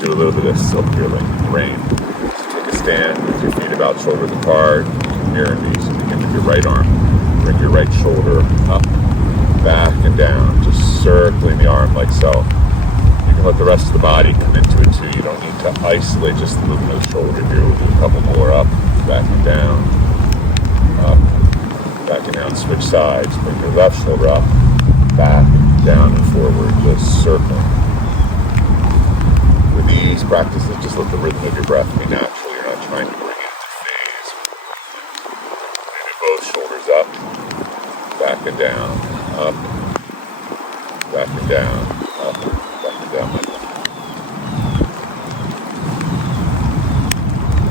do a little bit of silk here, like rain. So take a stand with your feet about shoulders apart, mirror knees. So begin with your right arm. Bring your right shoulder up, back, and down, just circling the arm like so. You can let the rest of the body come into it too. You don't need to isolate just the movement of the shoulder here. We'll do a couple more up, back and down, up, back and down. Switch sides. Bring your left shoulder up, back, down, and forward, just circling. With these practices, just let the rhythm of your breath be natural. You're not trying to bring it into phase. Maybe both shoulders up, back and down, up, back and down, up, back and down like that.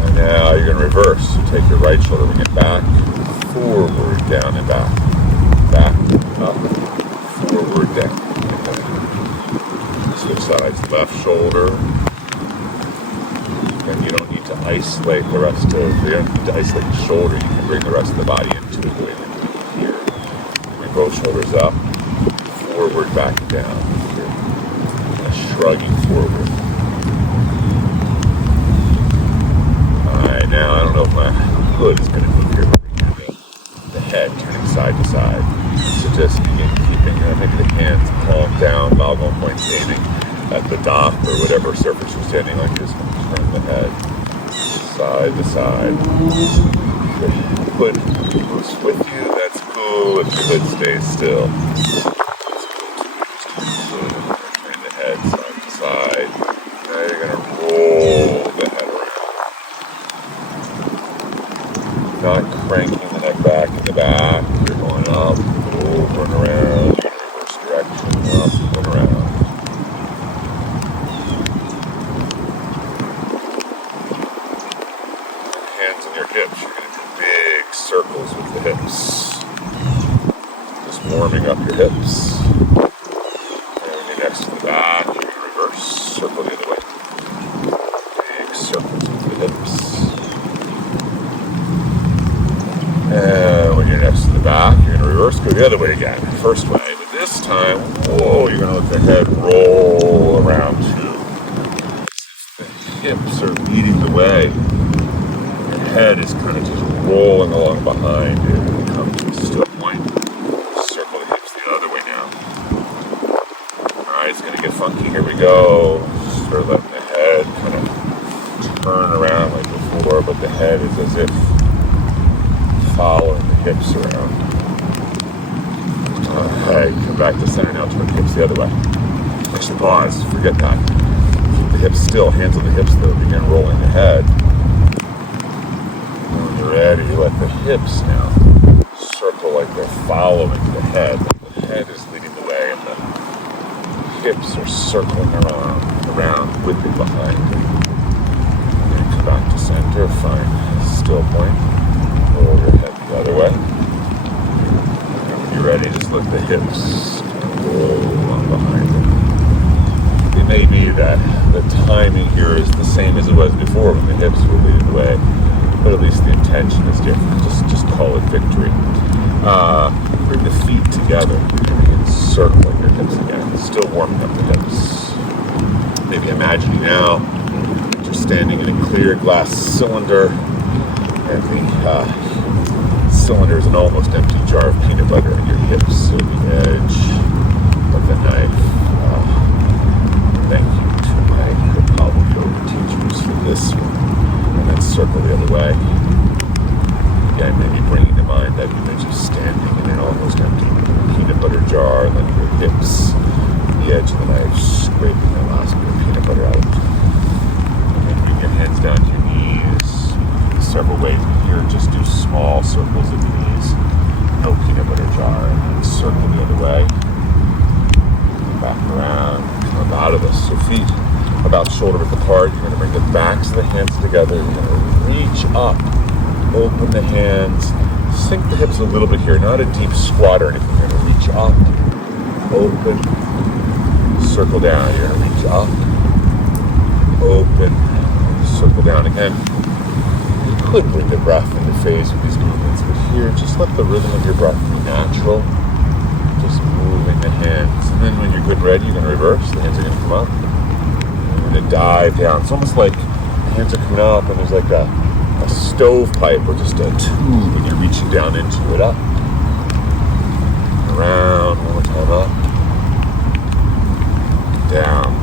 And now you're going to reverse. So take your right shoulder, bring it back, forward, down, and back. Back, up, forward, down. Switch sides, left shoulder. And you don't need to isolate the rest of, you don't need to isolate the shoulder. You can bring the rest of the body into it the way that we do here. Bring both shoulders up, forward, back, and down. Here. And shrugging forward. Alright, now I don't know if my hood is going to move here, but we're going to make the head turning side to side. So just begin keeping maybe the hands palm down, while one point aiming at the dock or whatever surface you're standing on. You're just going to turn the head side to side. The hood moves with you, that's cool. If the hood stays still. Turn the head side to side. Now you're going to roll the head around. Not cranking the neck back in the back. You're going up, over and around. You're in reverse direction, up and around. Hands on your hips. You're going to do big circles with the hips. Just warming up your hips. And when you're next to the back, you're going to reverse. Circle the other way. Big circles with the hips. And when you're next to the back, you're going to reverse, go the other way again. First way, but this time, whoa, you're going to let the head roll around too. The hips are leading the way. Your head is kind of just rolling along behind you. Come to a point. Circle the hips the other way now. Alright, it's going to get funky. Here we go. Start letting the head kind of turn around like before, but the head is as if following the hips around. Alright, come back to center now, turn the hips the other way. Actually pause, forget that. Keep the hips still, hands on the hips though, begin rolling the head. And when you're ready, let the hips now circle like they're following the head. The head is leading the way and the hips are circling around with it behind you. And then come back to center, find a still point. Roll your head the other way. And when you're ready, just let the hips roll along behind them. It may be that the timing here is the same as it was before when the hips were leading the way, but at least the intention is different. Just call it victory. Bring the feet together and circling your hips again. Still warming up the hips. Maybe imagining now that you're standing in a clear glass cylinder. And the cylinder is an almost empty jar of peanut butter on your hips, so the edge of the knife. Thank you to my Kripalu Yoga teachers for this one. And then circle the other way. Again, maybe bringing to mind that image of standing in an almost empty peanut butter jar, and then your hips, the edge of the knife, scraping the last bit of peanut butter out. And then bring your hands down to your knees. Several ways here, just do small circles at the knees, no peanut butter jar, and then circle the other way, back around, come out of this. So feet about shoulder width apart. You're going to bring the backs of the hands together. You're going to reach up, open the hands, sink the hips a little bit here, not a deep squat or anything. You're going to reach up, open, circle down. You're going to reach up, open, circle down again. Could bring the breath into phase with these movements, but here, just let the rhythm of your breath be natural. Just moving the hands, and then when you're good and ready, you're going to reverse. The hands are going to come up, and to dive down. It's almost like hands are coming up and there's like a stovepipe or just a tube and you're reaching down into it. Up, around, one more time, up, down.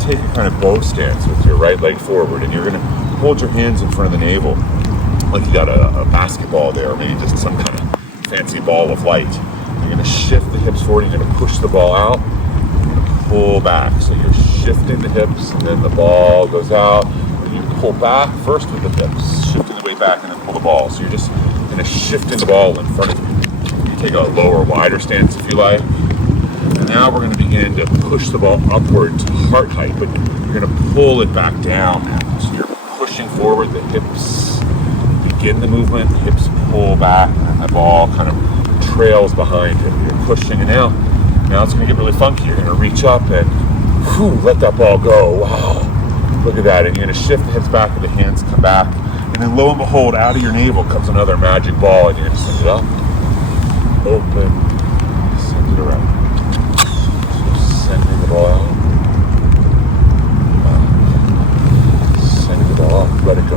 Take a kind of bow stance with your right leg forward, and you're going to hold your hands in front of the navel like you got a basketball there, or maybe just some kind of fancy ball of light. You're going to shift the hips forward, you're going to push the ball out, you're going to pull back. So you're shifting the hips, and then the ball goes out, and you pull back first with the hips, shifting the way back, and then pull the ball. So you're just going to shift in the ball in front of you. You take a lower, wider stance if you like. And now we're going to begin to push the ball upward to heart height, but you're going to pull it back down now. So you're pushing forward, the hips begin the movement, the hips pull back, and the ball kind of trails behind it. You're pushing, and now it's going to get really funky. You're going to reach up and let that ball go. Wow, look at that. And you're going to shift the hips back and the hands come back. And then lo and behold, out of your navel comes another magic ball, and you're going to send it up, open, send it around. Sending the ball out, sending the ball up, let it go.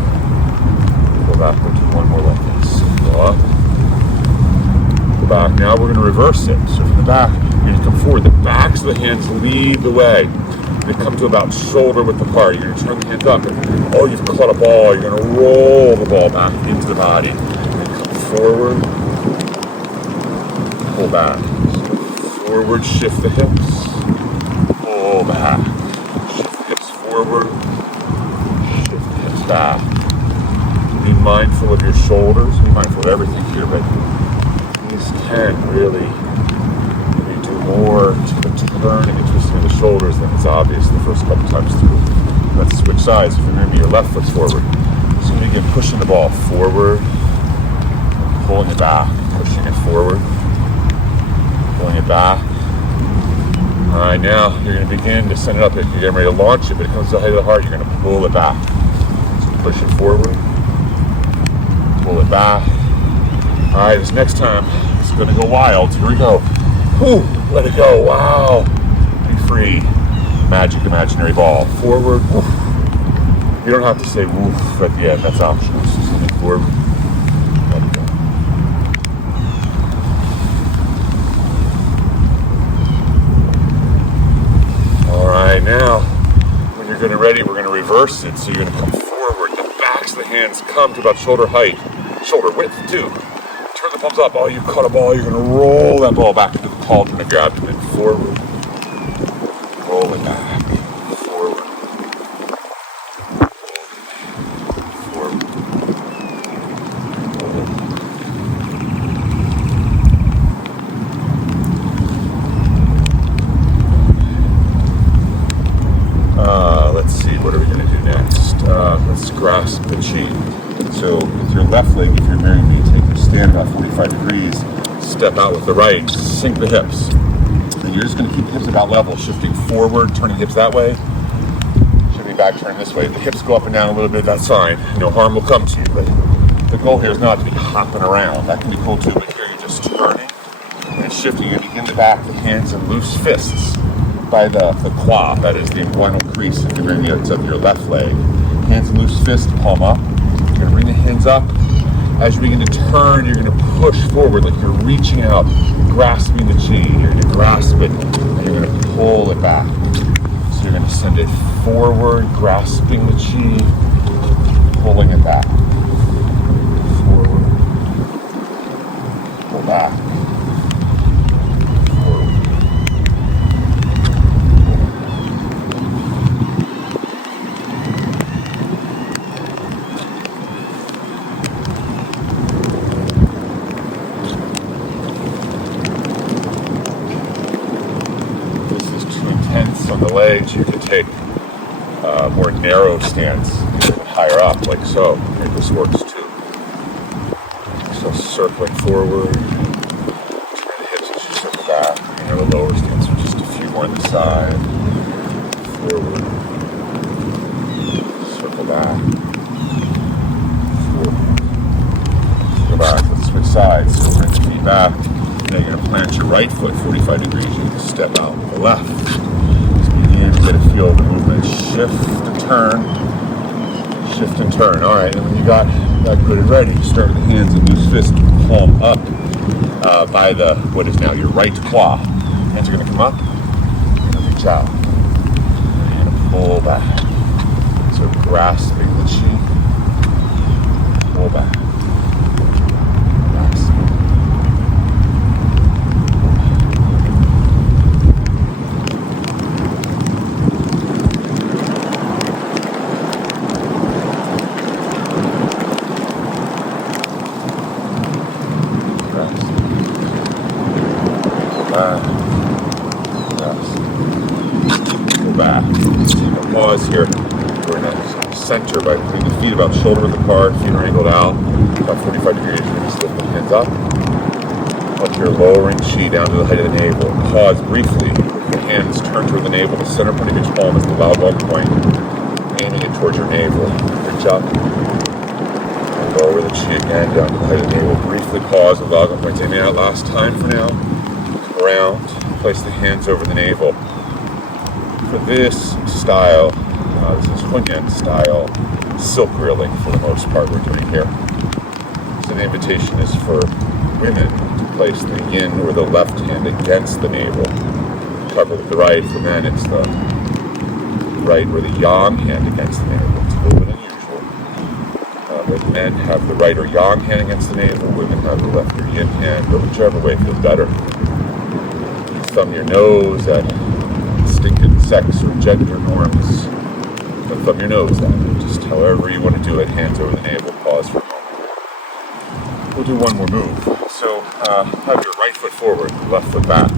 Go backward to one more like this. Go up, go back. Now we're going to reverse it. So from the back, you're going to come forward. The backs of the hands lead the way. They come to about shoulder width apart. You're going to turn the hands up, and you've caught a ball. You're going to roll the ball back into the body. And come forward, pull back. So forward, shift the hips. Pull back, shift the hips forward, shift the hips back. Be mindful of your shoulders, be mindful of everything here, but these can really do more to the turning and twisting of the shoulders than is obvious the first couple times through. Let's switch sides. If you remember, your left foot's forward. So you begin pushing the ball forward, pulling it back, pushing it forward, pulling it back. All right, now you're going to begin to send it up. You're getting ready to launch it, but it comes to the height of the heart. You're going to pull it back. So push it forward, pull it back. All right, this next time, it's going to go wild. Here we go. Whew, let it go. Wow. Be free. Magic imaginary ball. Forward. Woof. You don't have to say woof at the end. That's optional. It's just something forward. Let it go. Now, when you're going to ready, we're going to reverse it. So you're going to come forward. The backs of the hands come to about shoulder height, shoulder width too. Turn the palms up. You caught a ball. You're going to roll that ball back into the cauldron and grab it. Then forward. Roll it back. Forward. Forward. Let's see, what are we going to do next? Let's grasp the chi. So with your left leg, if you're married me, take your stand about 45 degrees, step out with the right, sink the hips. And you're just going to keep the hips about level, shifting forward, turning hips that way, shifting back, turning this way. The hips go up and down a little bit, that's fine. No harm will come to you, but the goal here is not to be hopping around. That can be cool too, but here you're just turning and shifting. You begin to back the hands and loose fists by the quad, that is the inguinal crease, if you're bringing it up your left leg. Hands and loose fist, palm up. You're going to bring the hands up. As you begin to turn, you're going to push forward like you're reaching out, grasping the chi. You're going to grasp it, and you're going to pull it back. So you're going to send it forward, grasping the chi, pulling it back. Forward, pull back. On the legs, you can take a more narrow stance, higher up, like so. And this works too. So circling forward, turn the hips as you circle back. You know, the lower stance, so just a few more on the side. Forward, circle back, forward, go back. Let's switch sides. So bring the feet back. Now you're going to plant your right foot 45 degrees. You can step out with the left. get a feel of the movement. Shift and turn. Shift and turn. All right, and when you got that good and ready, you start with the hands and loose fist, palm up by what is now your right claw. Hands are going to come up. You're going to reach out. You're going to pull back. So grasping the chi. Pull back. Pause here. We're in a center by putting the feet about shoulder width apart, feet are angled out, about 45 degrees. You're going to lift the hands up. Like you're lowering chi down to the height of the navel. Pause briefly. The hands turn toward the navel. The center point of each palm is the loud ball point, aiming it towards your navel. Reach up. And lower the chi again down to the height of the navel. Briefly pause with loud ball points aiming out. Last time for now. Come around. Place the hands over the navel. For this style, this is Chen-style silk reeling for the most part we're doing here. So the invitation is for women to place the yin or the left hand against the navel, cover with the right. For men, it's the right or the yang hand against the navel. It's a little bit unusual. But men have the right or yang hand against the navel, women have the left or yin hand, but whichever way feels better. You thumb your nose at distinctive sex or gender norms. Don't thumb your nose at it. Just however you want to do it. Hands over the navel. Pause for a moment. We'll do one more move. So have your right foot forward, left foot back.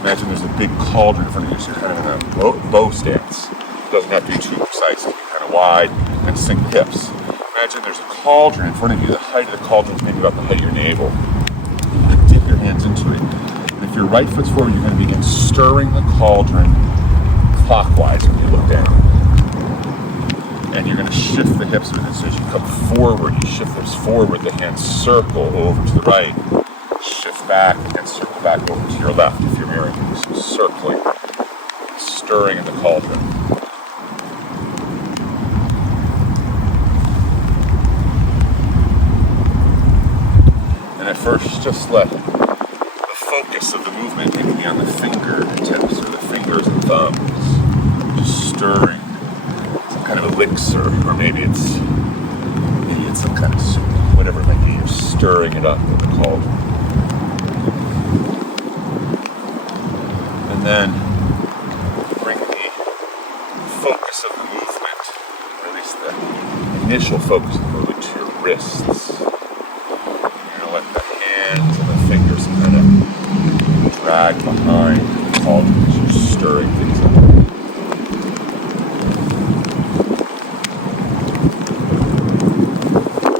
Imagine there's a big cauldron in front of you, so you're kind of in a bow stance. It doesn't have to be too precise. It can be kind of wide and sink the hips. Imagine there's a cauldron in front of you. The height of the cauldron is maybe about the height of your navel. You're going to dip your hands into it. And if your right foot's forward, you're going to begin stirring the cauldron clockwise when you look down. And you're going to shift the hips with it. So as you come forward, you shift those forward, the hands circle over to the right. Shift back, the hands circle back over to your left if you're mirroring. So circling, stirring in the cauldron. And at first, just let the focus of the movement maybe be on the fingertips or the fingers and thumbs. Just stirring some kind of elixir, or maybe it's some kind of soup, whatever it might be. You're stirring it up in the cauldron. And then bring the focus of the movement, or at least the initial focus of the movement, to your wrists. You're going to let the hands and the fingers kind of drag behind the cauldron as you're stirring things up.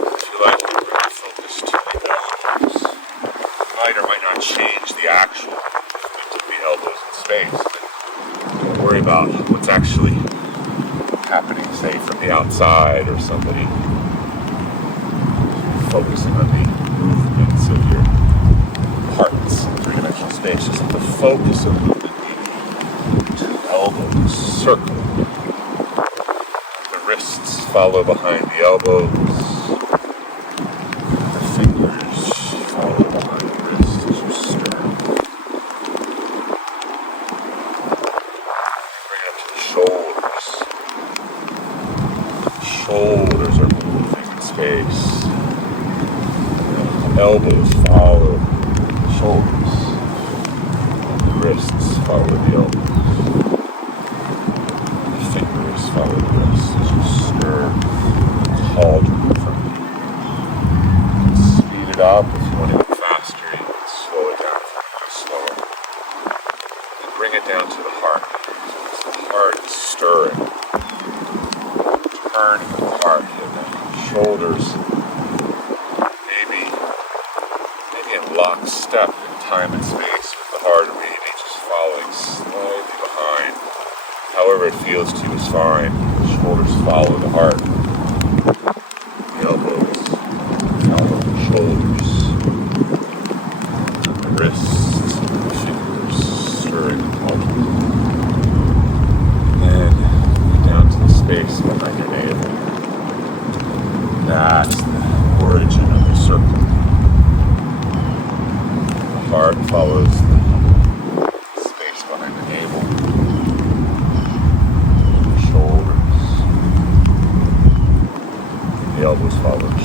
If you like, you bring your focus to the elbows. You might or might not change the actual movement of the elbows in space, but don't worry about what's actually happening, say, from the outside or somebody. You're focusing on the movements of your parts in three-dimensional space. Just let the focus of the movement be to the elbows, circle. The wrists follow behind the elbows. The fingers follow behind the wrists as you stir. Bring it up to the shoulders. The shoulders are moving in space. The elbows follow the shoulders. The wrists follow the elbows. The fingers follow the wrists as you stir the cauldron in front of you. You can speed it up if you want to go faster. You can slow it down if you want to go slower. And bring it down to the heart. So the heart is stirring. Turning the heart and the shoulders. Maybe in lockstep in time and space with the heart, or maybe just following slightly behind. However it feels to you is fine. The shoulders follow the heart. The elbows follow the shoulders. And the wrists and the fingers stirring the cauldron.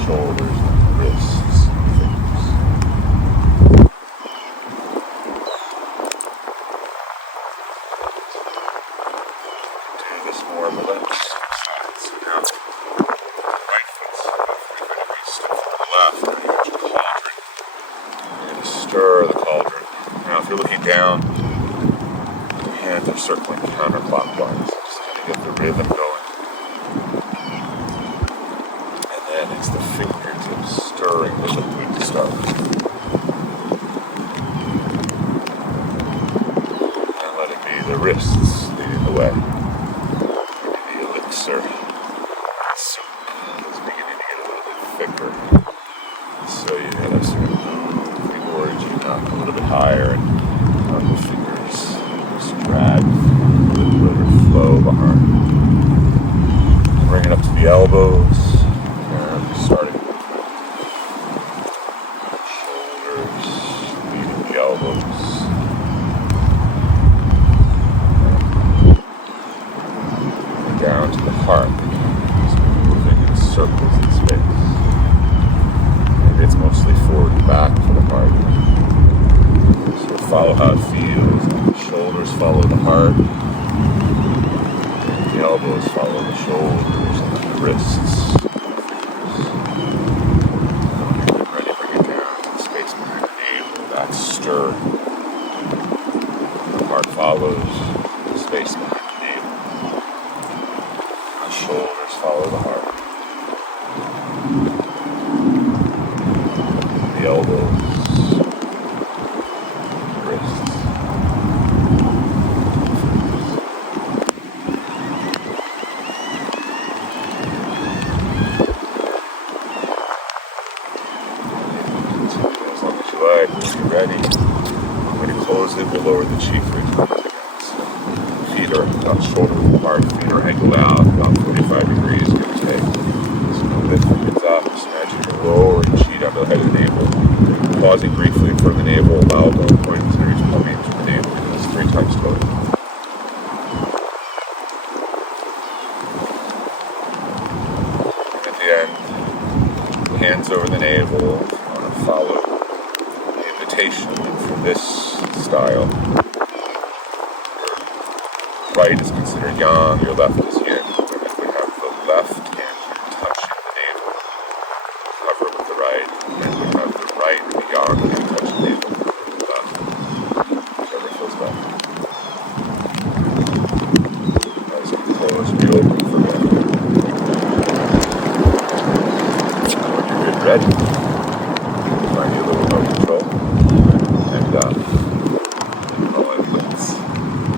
shoulders, wrists, fingers. Do this more on the left side. So now, right foot's about 45 degrees step from the left. Now you got your cauldron. You're going to stir the cauldron. Now, if you're looking down, your hands are circling counterclockwise. Just kind of get the rhythm going. And it's the fingertips stirring the liquid to start. And let it be the wrists leading the way. Maybe the elixir soup is beginning to get a little bit thicker. So you gotta sort of move the origin up a little bit higher and on the fingers just drag the liquid or flow behind. And bring it up to the elbows. Starting with shoulders, leading the elbows, and down to the heart, just moving in circles in space. Maybe it's mostly forward and back for the heart. So follow how it feels. The shoulders follow the heart, and the elbows follow the shoulders, and then the wrists. Stir. The heart follows the space behind the navel. The shoulders follow the heart. The elbows, the wrists. As long as you like, when you're ready. When you close it, we'll lower the cheek 3 times again. So feet are not shoulder apart, feet are angled out about 45 degrees, give or take. So lift the hips up, just imagine you're lowering the cheek down to the head of the navel. Pausing briefly in front of the navel, elbow pointing to the coming to the navel. That's 3 times total. And at the end, hands over the navel. You want to follow the invitation for this style. Your right is considered yang, your left is yin. Women would have the left hand touching the navel, cover with the right. Men would have the right, the yang hand touch the navel, cover with the left. Whichever feels better. As you close, be open for men. When you're ready, find you a little more control. And